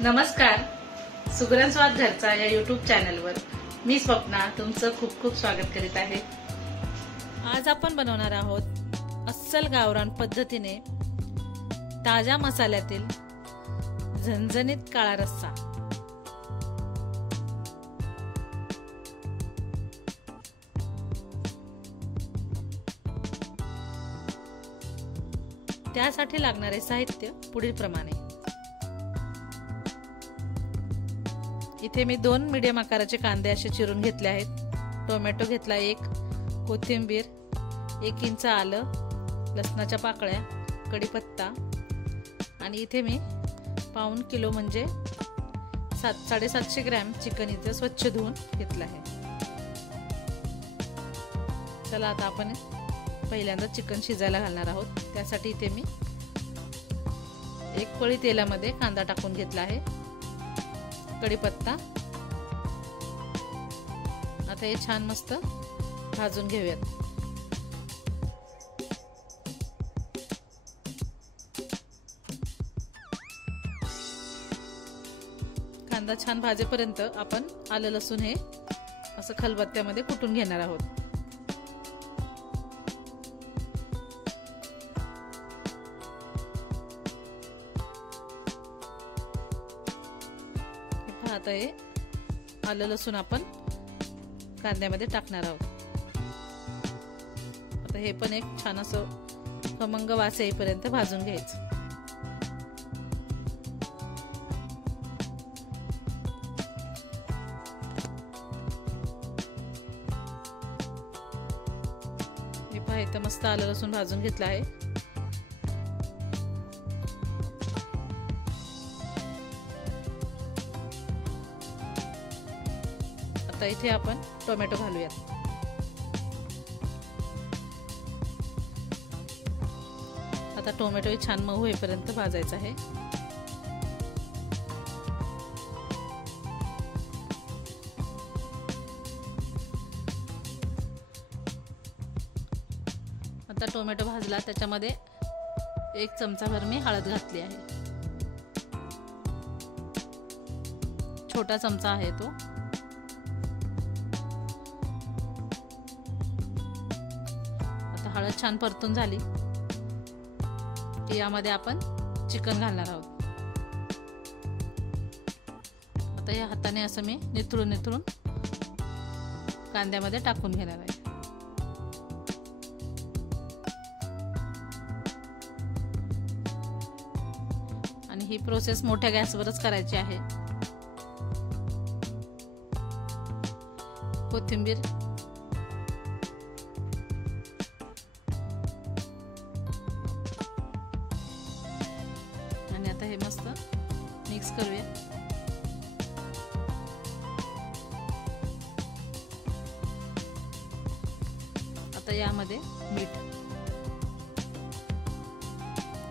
नमस्कार, सुगरण स्वाद घरचा या यूट्यूब चॅनलवर मी स्वप्ना तुमचं खूप खूप स्वागत करीत आहे। आज आपण बनवणार आहोत अस्सल गावरान पद्धतीने ताज्या मसाल्यातील झणझणीत काळा रस्सा। त्यासाठी लागणारे साहित्य पुढील प्रमाणे। इथे मी 2 मीडियम आकाराचे कांदे असे चिरून घेतले आहेत। टोमॅटो घेतला 1, कोथिंबीर 1 इंच आलं, लसणाच्या पाकळ्या, कढीपत्ता आणि इथे मी पाऊण किलो म्हणजे 750 ग्रॅम चिकन इथे स्वच्छ धुवून घेतलं आहे। चला आता आपण पहिल्यांदा चिकन शिजायला घालणार आहोत। त्यासाठी इथे मी 1 पळी तेलामध्ये कांदा टाकून घेतला आहे, कढीपत्ता। आता हे छान मस्त भाजून घेऊयात। कांदा छान भाजेपर्यंत आपण आलं लसूण हे असं खलबत्त्यामध्ये कुटून घेणार आहोत। आता हे आलं लसूण आपण कांद्यामध्ये टाकणार आहोत। आता हे पण एक छान असं खमंग वास येईपर्यंत भाजून घ्यायचं। हे पहा इथं मस्त आलं लसूण भाजून घेतलं आहे। आता इथे आपण टोमॅटो घालूयात। आता टोमॅटो छान मऊ होईपर्यंत भाजायचा आहे। आता टोमॅटो भाजला, त्याच्यामध्ये 1 चमचाभर मी हळद घातली आहे। छोटा चमचा आहे तो। हळद छान परतून झाली की यामध्ये आपण चिकन घालणार आहोत। आता या हाताने असं मी निथळून कांद्यामध्ये टाकून घेणार आहे। आणि ही प्रोसेस मोठ्या गॅसवरच करायची आहे। कोथिंबीर आणि आता हे मस्त मिक्स करूया। आता यामध्ये मीठ,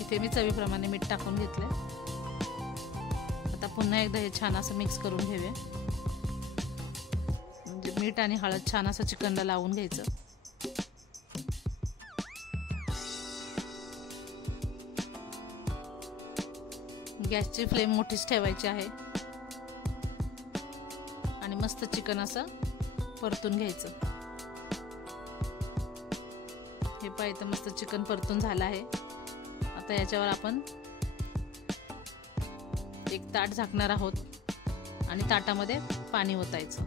इथे मी चवीप्रमाणे मीठ टाकून घेतले। आता पुन्हा एकदा हे छान असं मिक्स करून घेऊया। म्हणजे मीठ आणि हळद छान असं चिकनला लावून घ्यायचं। गॅसची फ्लेम मोठीच ठेवायची आहे आणि मस्त चिकन असं परतून घ्यायचं। हे पहा इथं मस्त चिकन परतून झालं आहे। आता याच्यावर आपण एक ताट झाकणार आहोत आणि ताटामध्ये पाणी ओतायचं।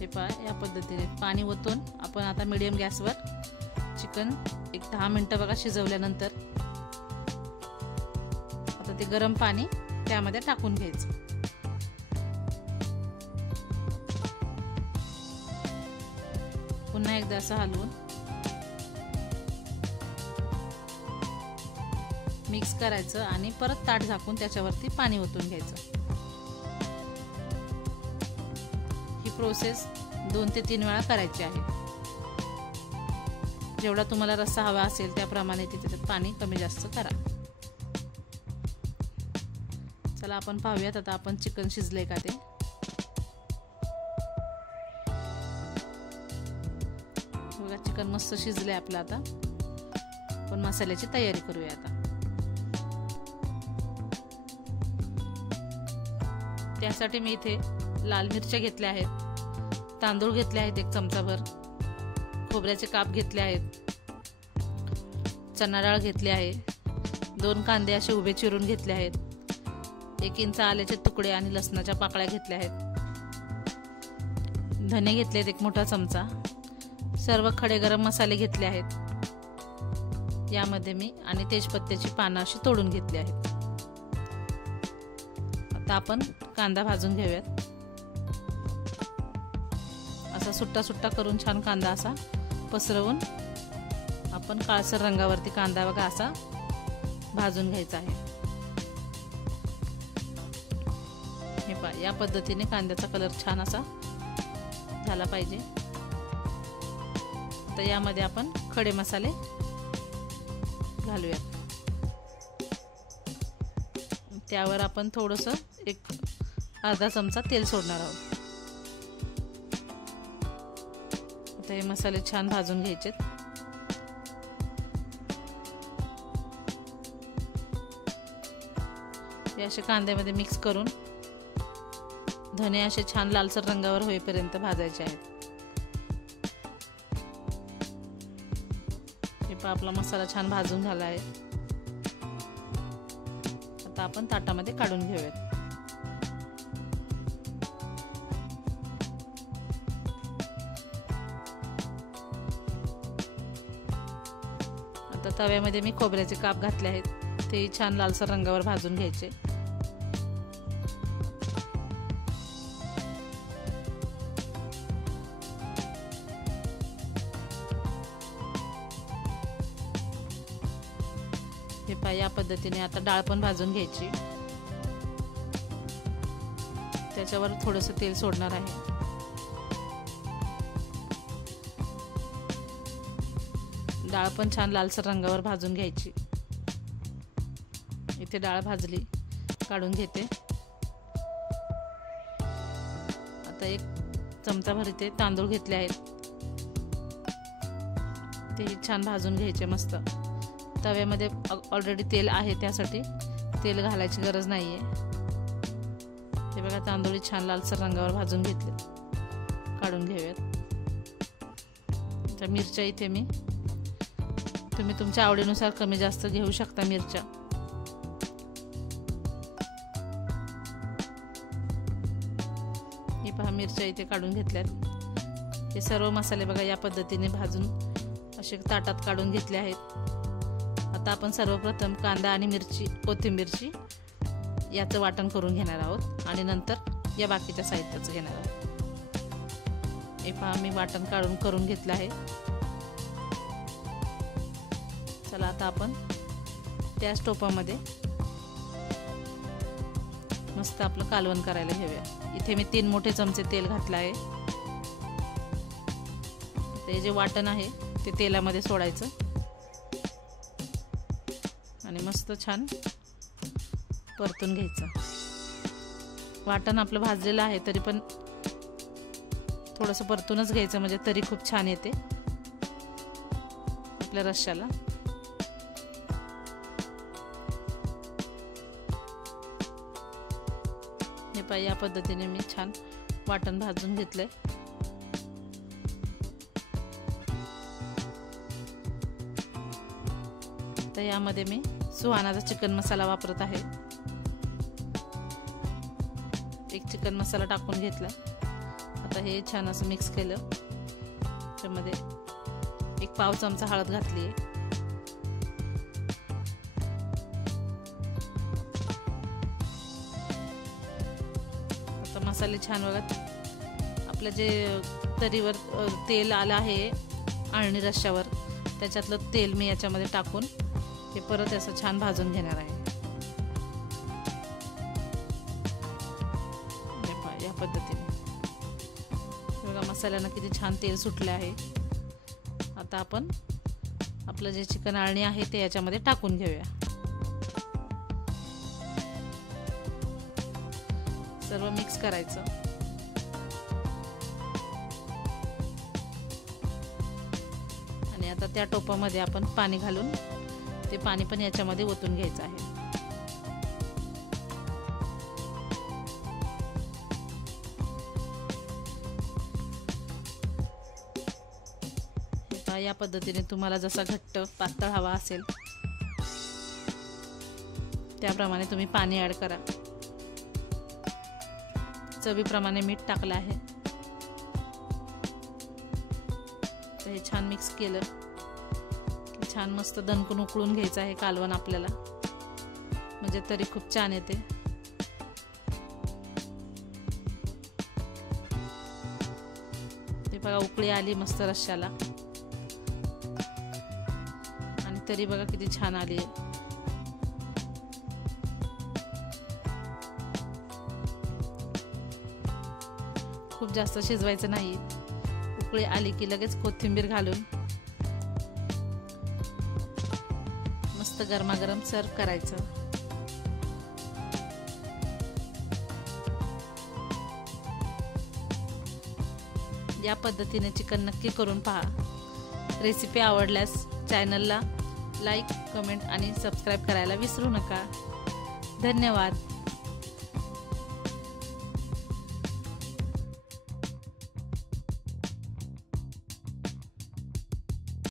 हे पहा या पद्धतीने पाणी ओतून आपण आता मीडियम गॅसवर चिकन एक 10 मिनिटं बघा शिजवल्यानंतर आता ते गरम पाणी त्यामध्ये टाकून घ्यायचं। पुन्हा एकदा असं हलवून मिक्स करायचं आणि परत ताट झाकून त्याच्यावरती पाणी ओतून घ्यायचं। ही प्रोसेस 2 ते 3 वेळा करायची आहे। जेवढा तुम्हाला रस्सा हवा असेल त्याप्रमाणे त्याच्यात पाणी कमी जास्त करा। चला आपण पाहूयात आता आपण चिकन शिजले का ते। बघा चिकन मस्त शिजले आपलं। आता आपण मसाल्याची तयारी करूया आता. त्यासाठी मी इथे लाल मिरच्या घेतल्या आहेत, तांदूळ घेतले आहेत 1 चमचाभर, खोबऱ्याचे काप घेतले आहेत, चणा डाळ घेतली आहे, 2 कांदे असे उभे चिरून घेतले आहेत, 1 इंच आल्याचे तुकडे आणि लसणाच्या पाकळ्या घेतल्या आहेत, धने घेतले आहेत 1 मोठा चमचा, सर्व खडे गरम मसाले घेतले आहेत. यामध्ये मी आणि तेजपत्त्याची पानं अशी तोडून घेतली आहेत. आता आपण कांदा भाजून घेऊयात. असा सुट्टा सुट्टा करून छान कांदा असा पसरवून आपण काळसर रंगावरती कांदा बघा असा भाजून घ्यायचा आहे. हे पहा, या पद्धतीने कांद्याचा कलर छान असा झाला पाहिजे. तर यामध्ये आपण खडे मसाले घालूयात. त्यावर आपण थोडंसं 1 अर्धा चमचा तेल सोडणार आहोत. आता हे मसाले छान भाजून घ्यायचे. हे असे कांद्यामध्ये मिक्स करून धने असे छान लालसर रंगावर होईपर्यंत भाजायचे आहेत. हे पहा, आपला मसाला छान भाजून झाला आहे. आता आपण ताटामध्ये काढून घेऊयात. आता तव्यामध्ये मी खोबऱ्याचे काप घातले आहेत, ते छान लालसर रंगावर भाजून घ्यायचे. हे पहा, या पद्धतीने आता डाळ पण भाजून घ्यायची. त्याच्यावर थोडंसं तेल सोडणार आहे. डाळ पण छान लालसर रंगावर भाजून घ्यायची. इथे डाळ भाजली, काढून घेते. आता 1 चमचाभर इथे तांदूळ घेतले आहेत, तेही छान भाजून घ्यायचे मस्त. तव्यामध्ये ऑलरेडी तेल आहे, त्यासाठी तेल घालायची गरज नाहीये. हे बघा, तांदूळ छान लालसर रंगावर भाजून घेतले, काढून घेऊयात. तर मिरच्या इथे मी तुम्ही तुमच्या आवडीनुसार कमी जास्त घेऊ शकता मिरच्या. हे पहा, मिरच्या इथे काढून घेतल्यात. हे सर्व मसाले बघा या पद्धतीने भाजून असे ताटात काढून घेतले आहेत. आता आपण सर्वप्रथम कांदा आणि मिरची, कोथिंबीरची याचं वाटण करून घेणार आहोत आणि नंतर या बाकीच्या साहित्याचं घेणार आहोत. हे पहा, मी वाटण करून घेतलं आहे. चला आता आपण त्याच टोपामध्ये मस्त आपलं कालवण करायला घेऊया. इथे मी 3 मोठे चमचे तेल घातलं आहे. ते जे वाटण आहे ते तेलामध्ये सोडायचं आणि मस्त छान परतून घ्यायचं. वाटण आपलं भाजलेलं आहे तरी पण थोडंसं परतूनच घ्यायचं, म्हणजे तरी खूप छान येते आपल्या रश्श्याला. हे पहा, या पद्धतीने मी छान वाटण भाजून घेतलंय. तर यामध्ये मी सुहानाचा चिकन मसाला वापरत आहे. 1 चिकन मसाला टाकून घेतला. आता हे छान असं मिक्स केलं. त्यामध्ये 1 पाव चमचा हळद घातली. आता मसाले छान बघा, आपलं जे तरीवर तेल आलं आहे आळणी रश्श्यावर, त्याच्यातलं तेल मी याच्यामध्ये टाकून हे परत असं छान भाजून घेणार आहे. या पद्धतीने बघा, मसाल्यांना किती छान तेल सुटले आहे. आता आपण आपलं जे चिकन आळणी आहे ते याच्यामध्ये टाकून घेऊया. सर्व मिक्स करायचं. आणि आता त्या टोपामध्ये आपण पाणी घालून ते पाणी पण याच्यामध्ये ओतून घ्यायचं आहे. या पद्धतीने तुम्हाला जसा घट्ट पातळ हवा असेल त्याप्रमाणे तुम्ही पाणी ॲड करा. चवीप्रमाणे मीठ टाकलं आहे. तर हे छान मिक्स केलं की छान मस्त दणकून उकळून घ्यायचं आहे कालवण आपल्याला, म्हणजे तरी खूप छान येते. ते बघा उकळी आली मस्त रश्श्याला, आणि तरी बघा किती छान आली आहे. खूप जास्त शिजवायचं नाही. उकळी आली की लगेच कोथिंबीर घालून मस्त गरमागरम सर्व करायचं. या पद्धतीने चिकन नक्की करून पहा. रेसिपी आवडल्यास चॅनलला लाईक, कमेंट आणि सबस्क्राईब करायला विसरू नका. धन्यवाद.